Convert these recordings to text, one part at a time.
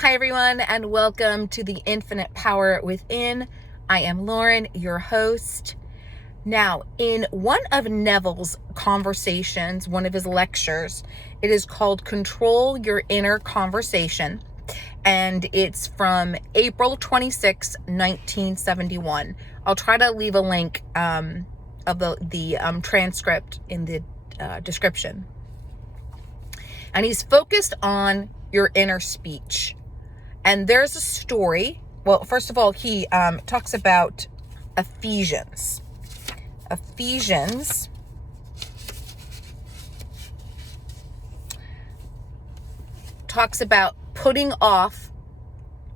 Hi, everyone, and welcome to the Infinite Power Within. I am Lauren, your host. Now, in one of Neville's conversations, one of his lectures, it is called Control Your Inner Conversation, and it's from April 26, 1971. I'll try to leave a link of the transcript in the description. And he's focused on your inner speech. And there's a story. Well, first of all, he talks about Ephesians. Ephesians talks about putting off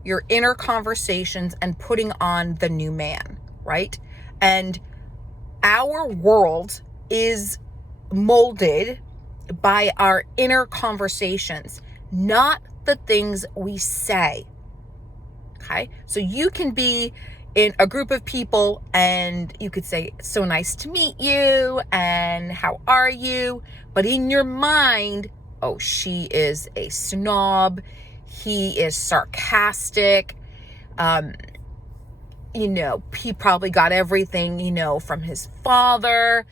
your inner conversations and putting on the new man, right? And our world is molded by our inner conversations, not the things we say. Okay, so you can be in a group of people and you could say, so nice to meet you, and how are you? But in your mind, oh, she is a snob, he is sarcastic, he probably got everything, from his father,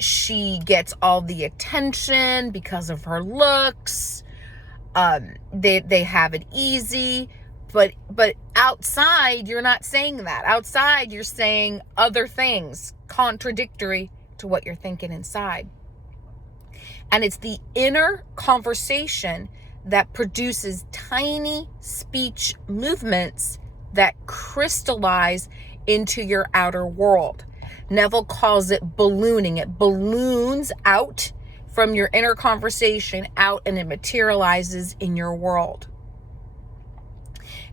she gets all the attention because of her looks. They have it easy, but outside you're not saying that. Outside you're saying other things contradictory to what you're thinking inside. And it's the inner conversation that produces tiny speech movements that crystallize into your outer world. Neville calls it ballooning. It balloons out from your inner conversation out, and it materializes in your world.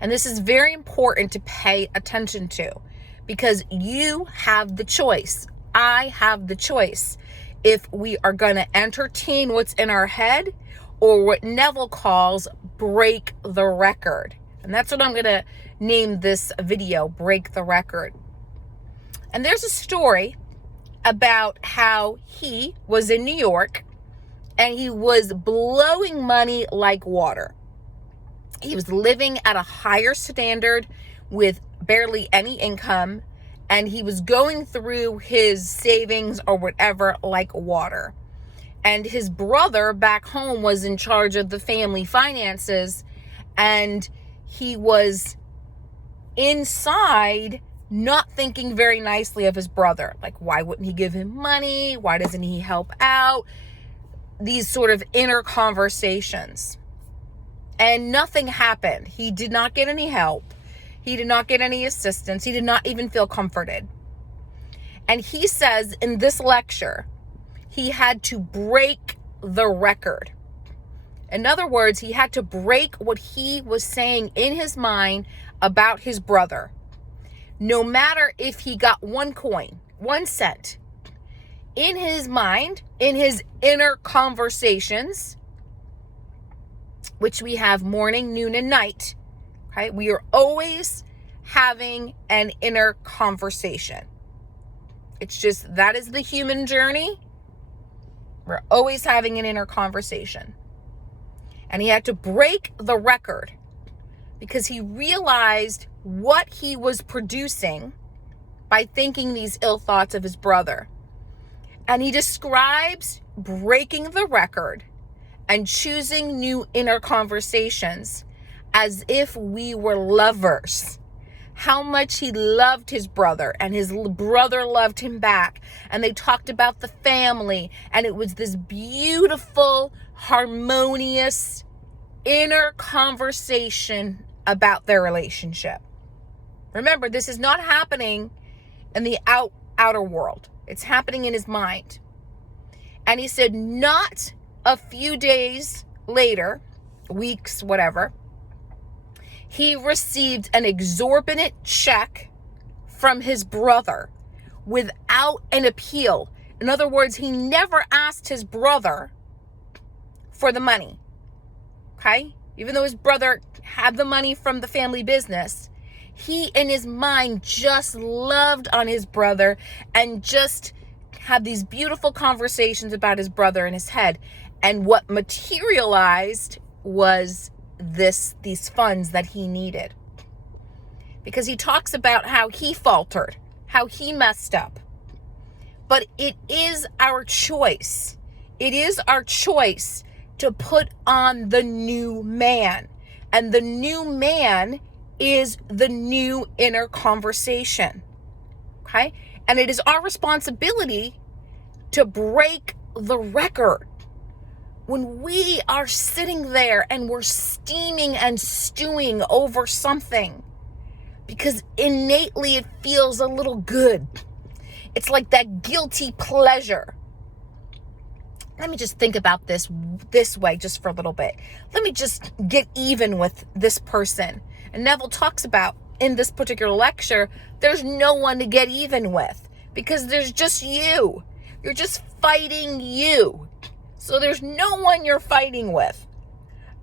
And this is very important to pay attention to, because you have the choice. I have the choice if we are going to entertain what's in our head, or what Neville calls break the record. And that's what I'm going to name this video, Break the Record. And there's a story about how he was in New York and he was blowing money like water. He was living at a higher standard with barely any income, and he was going through his savings or whatever like water. And his brother back home was in charge of the family finances, and he was inside not thinking very nicely of his brother. Like, why wouldn't he give him money? Why doesn't he help out? These sort of inner conversations. And nothing happened. He did not get any help. He did not get any assistance. He did not even feel comforted. And he says in this lecture, he had to break the record. In other words, he had to break what he was saying in his mind about his brother. No matter if he got 1 coin, 1 cent, in his mind, in his inner conversations, which we have morning, noon, and night, okay? We are always having an inner conversation. It's just, that is the human journey. We're always having an inner conversation. And he had to break the record because he realized what he was producing by thinking these ill thoughts of his brother. And he describes breaking the record and choosing new inner conversations as if we were lovers. How much he loved his brother, and his brother loved him back. And they talked about the family, and it was this beautiful, harmonious inner conversation about their relationship. Remember, this is not happening in the outer world. It's happening in his mind. And he said, not a few days later, weeks, whatever, he received an exorbitant check from his brother without an appeal. In other words, he never asked his brother for the money. Okay? Even though his brother had the money from the family business, he in his mind just loved on his brother and just had these beautiful conversations about his brother in his head. And what materialized was these funds that he needed. Because he talks about how he faltered, how he messed up. But it is our choice. It is our choice to put on the new man. And the new man is the new inner conversation. Okay? And it is our responsibility to break the record. When we are sitting there and we're steaming and stewing over something because innately it feels a little good. It's like that guilty pleasure. Let me just think about this way just for a little bit. Let me just get even with this person. And Neville talks about in this particular lecture, there's no one to get even with because there's just you. You're just fighting you. So there's no one you're fighting with.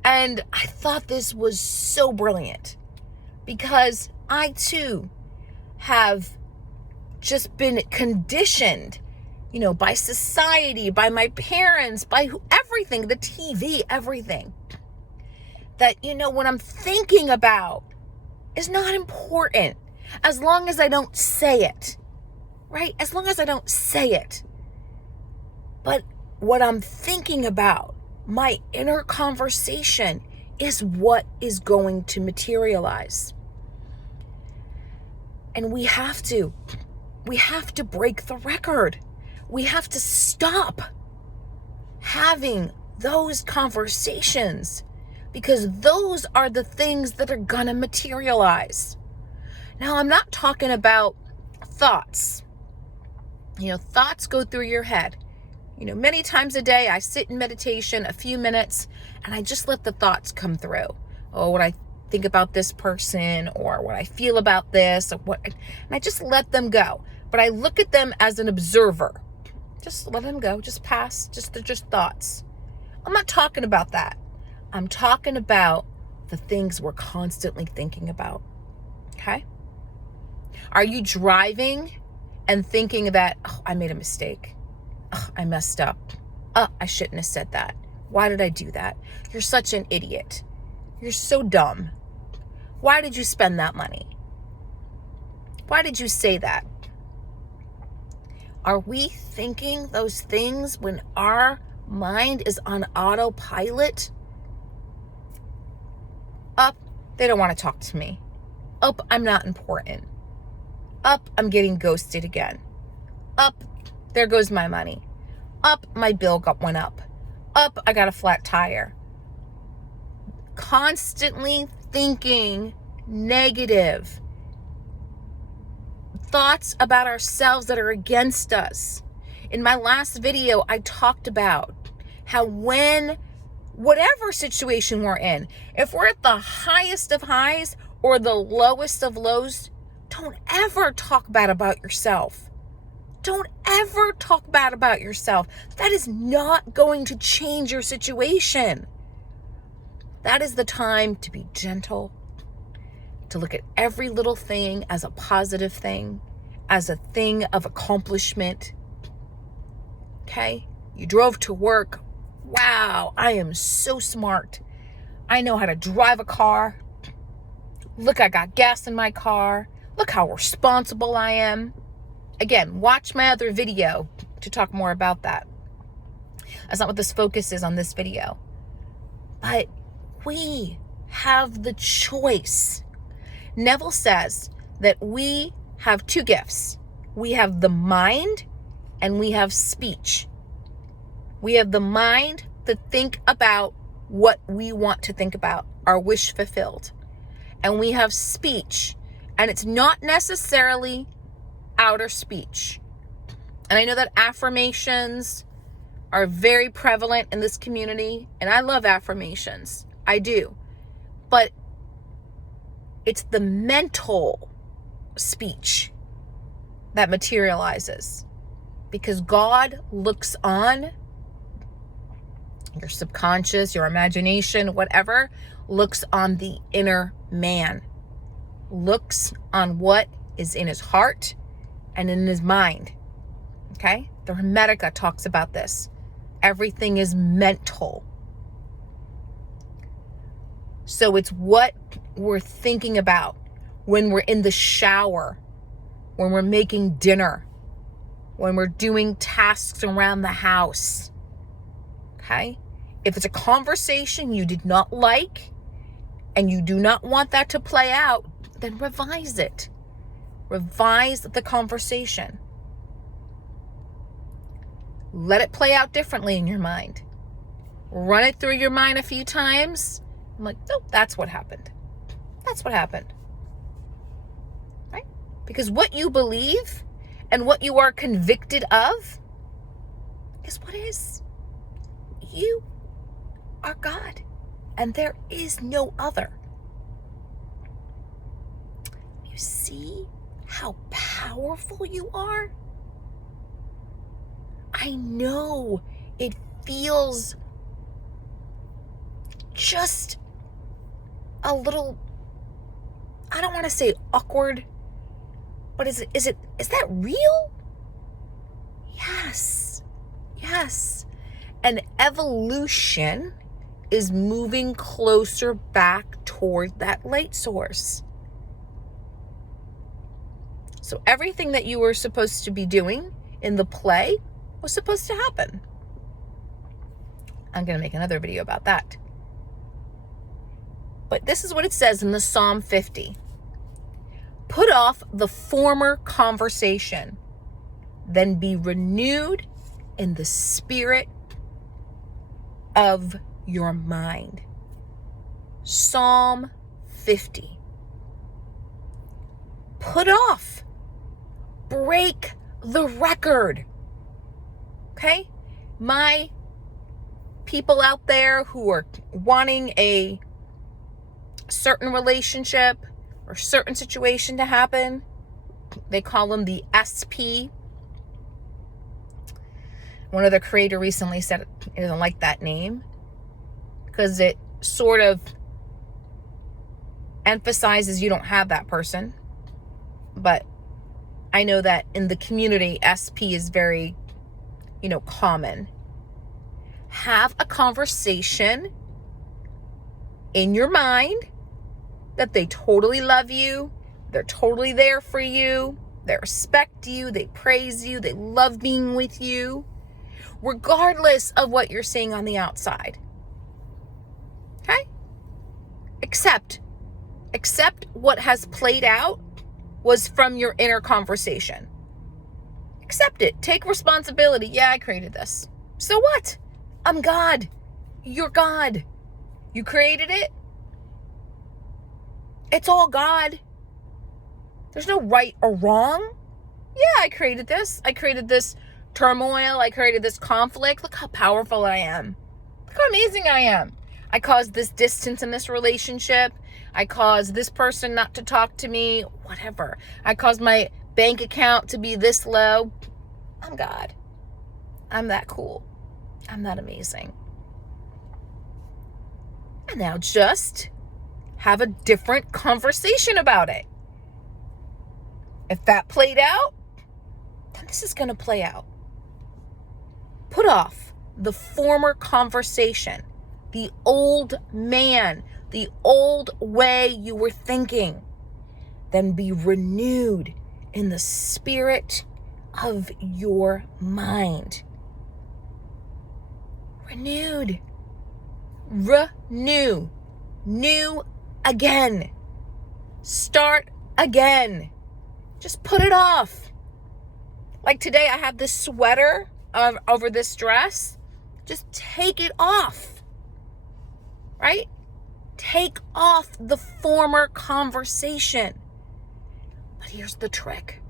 And I thought this was so brilliant because I too have just been conditioned, by society, by my parents, by everything, the TV, everything. That, what I'm thinking about is not important as long as I don't say it, right? As long as I don't say it. But what I'm thinking about, my inner conversation, is what is going to materialize. And we have to break the record. We have to stop having those conversations because those are the things that are gonna materialize. Now, I'm not talking about thoughts. Thoughts go through your head. Many times a day, I sit in meditation a few minutes and I just let the thoughts come through. Oh, what I think about this person or what I feel about this or and I just let them go. But I look at them as an observer. Just let them go, just pass, they're just thoughts. I'm not talking about that. I'm talking about the things we're constantly thinking about. Okay? Are you driving and thinking that, I made a mistake. I messed up. I shouldn't have said that. Why did I do that? You're such an idiot. You're so dumb. Why did you spend that money? Why did you say that? Are we thinking those things when our mind is on autopilot? They don't want to talk to me. I'm not important. I'm getting ghosted again. There goes my money. My bill went up. I got a flat tire. Constantly thinking negative thoughts about ourselves that are against us. In my last video, I talked about how when whatever situation we're in, if we're at the highest of highs or the lowest of lows, don't ever talk bad about yourself. Don't ever talk bad about yourself. That is not going to change your situation. That is the time to be gentle, to look at every little thing as a positive thing, as a thing of accomplishment. Okay? You drove to work. Wow, I am so smart. I know how to drive a car. Look, I got gas in my car. Look how responsible I am. Again, watch my other video to talk more about that. That's not what this focus is on this video. But we have the choice. Neville says that we have two gifts. We have the mind and we have speech. We have the mind to think about what we want to think about, our wish fulfilled. And we have speech. And it's not necessarily outer speech. And I know that affirmations are very prevalent in this community. And I love affirmations. I do. But it's the mental speech that materializes. Because God looks on your subconscious, your imagination, whatever, looks on the inner man. Looks on what is in his heart and in his mind. Okay? The Hermetica talks about this. Everything is mental. So it's what we're thinking about when we're in the shower, when we're making dinner, when we're doing tasks around the house. Okay? If it's a conversation you did not like and you do not want that to play out, then revise it. Revise the conversation. Let it play out differently in your mind. Run it through your mind a few times. I'm like, no, that's what happened. That's what happened. Right? Because what you believe and what you are convicted of is what is. You are God, and there is no other. You see how powerful you are? I know it feels just a little, I don't want to say awkward, but is that real? Yes. And evolution is moving closer back toward that light source. So everything that you were supposed to be doing in the play was supposed to happen. I'm going to make another video about that. But this is what it says in the Psalm 50. Put off the former conversation, then be renewed in the spirit of your mind. Psalm 50. Put off. Break the record. Okay? My people out there who are wanting a certain relationship or certain situation to happen, they call them the SP. One of the creator recently said he doesn't like that name because it sort of emphasizes you don't have that person. But I know that in the community, SP is very, common. Have a conversation in your mind that they totally love you, they're totally there for you, they respect you, they praise you, they love being with you, regardless of what you're seeing on the outside. Okay? Accept what has played out was from your inner conversation. Accept it. Take responsibility. Yeah, I created this. So what? I'm God. You're God. You created it. It's all God. There's no right or wrong. Yeah, I created this. I created this turmoil. I created this conflict. Look how powerful I am. Look how amazing I am. I caused this distance in this relationship. I caused this person not to talk to me. Whatever. I caused my bank account to be this low. I'm God. I'm that cool. I'm that amazing. And now just have a different conversation about it. If that played out, then this is going to play out. Put off the former conversation, the old man, the old way you were thinking. Then be renewed in the spirit of your mind. Renewed. Renew. New again. Start again. Just put it off. Like today I have this sweater over this dress. Just take it off. Right? Take off the former conversation. But here's the trick.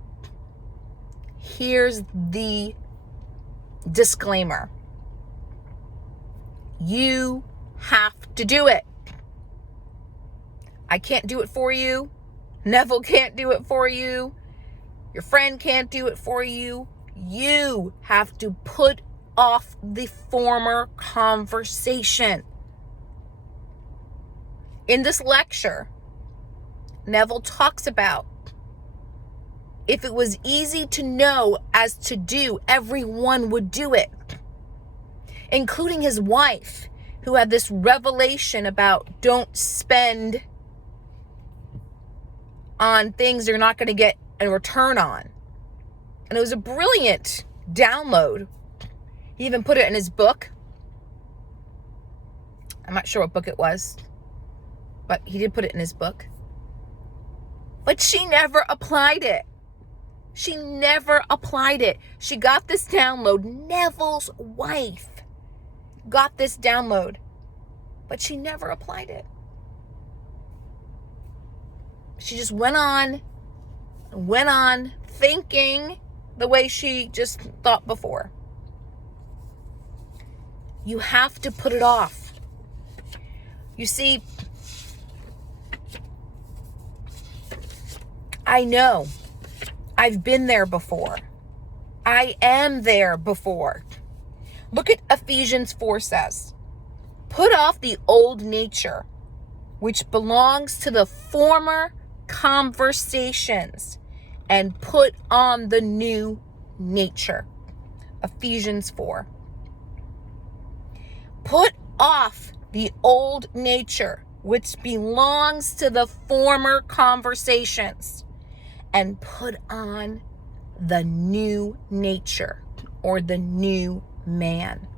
Here's the disclaimer. You have to do it. I can't do it for you. Neville can't do it for you. Your friend can't do it for you. You have to put off the former conversation. In this lecture, Neville talks about if it was easy to know as to do, everyone would do it, including his wife, who had this revelation about don't spend on things you're not going to get a return on. And it was a brilliant download. He even put it in his book. I'm not sure what book it was, but he did put it in his book. But she never applied it. She never applied it. She got this download. Neville's wife got this download, but she never applied it. She just went on thinking the way she just thought before. You have to put it off. You see, I know. I've been there before. I am there before. Look at Ephesians 4 says, put off the old nature, which belongs to the former conversations, and put on the new nature. Ephesians 4. Put off the old nature, which belongs to the former conversations, and put on the new nature, or the new man.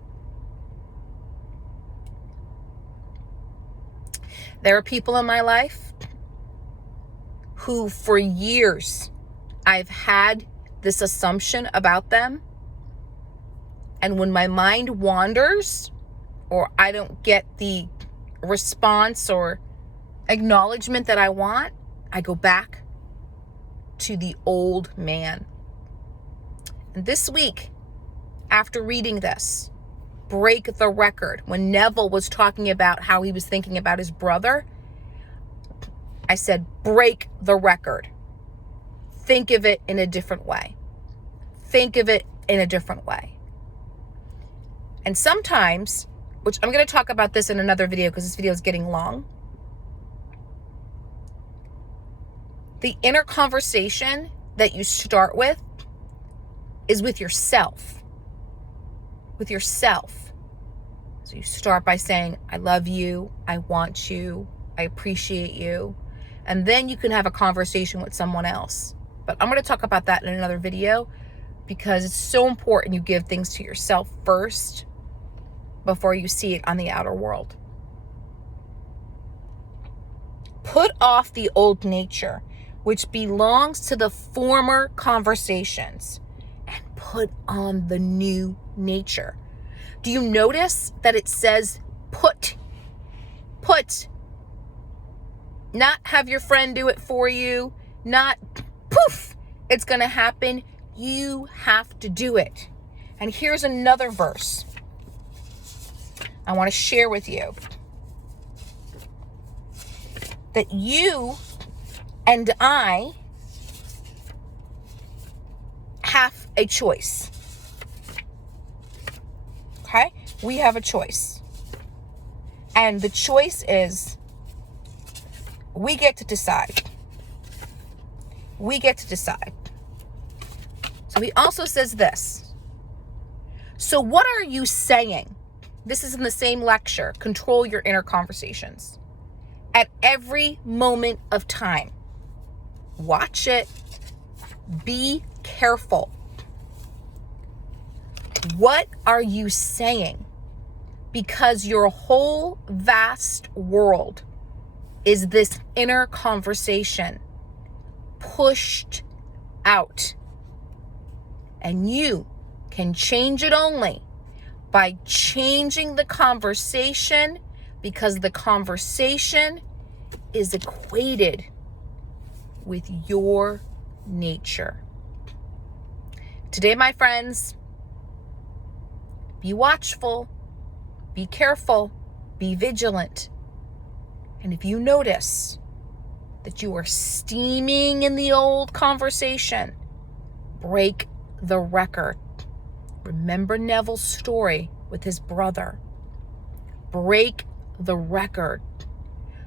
There are people in my life who for years I've had this assumption about them. And when my mind wanders, or I don't get the response or acknowledgement that I want, I go back to the old man. And this week, after reading this, break the record, when Neville was talking about how he was thinking about his brother, I said, break the record. Think of it in a different way. Think of it in a different way. And sometimes, which I'm going to talk about this in another video because this video is getting long, the inner conversation that you start with is with yourself. With yourself. So you start by saying, I love you, I want you, I appreciate you. And then you can have a conversation with someone else. But I'm going to talk about that in another video because it's so important you give things to yourself first before you see it on the outer world. Put off the old nature, which belongs to the former conversations, and put on the new nature. Do you notice that it says put? Put. Not have your friend do it for you. Not poof, it's going to happen. You have to do it. And here's another verse I want to share with you. That you and I have a choice. Okay? We have a choice. And the choice is we get to decide. We get to decide. So he also says this. So what are you saying? This is in the same lecture. Control your inner conversations. At every moment of time. Watch it. Be careful. What are you saying? Because your whole vast world is this inner conversation pushed out. And you can change it only by changing the conversation, because the conversation is equated with your nature. Today, my friends, be watchful, be careful, be vigilant. And if you notice that you are steaming in the old conversation, break the record. Remember Neville's story with his brother. Break the record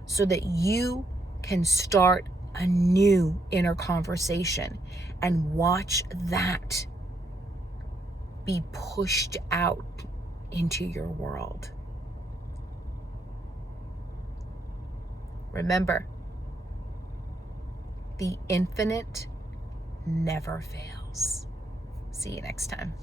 so that you can start a new inner conversation and watch that be pushed out into your world. Remember, the infinite never fails. See you next time.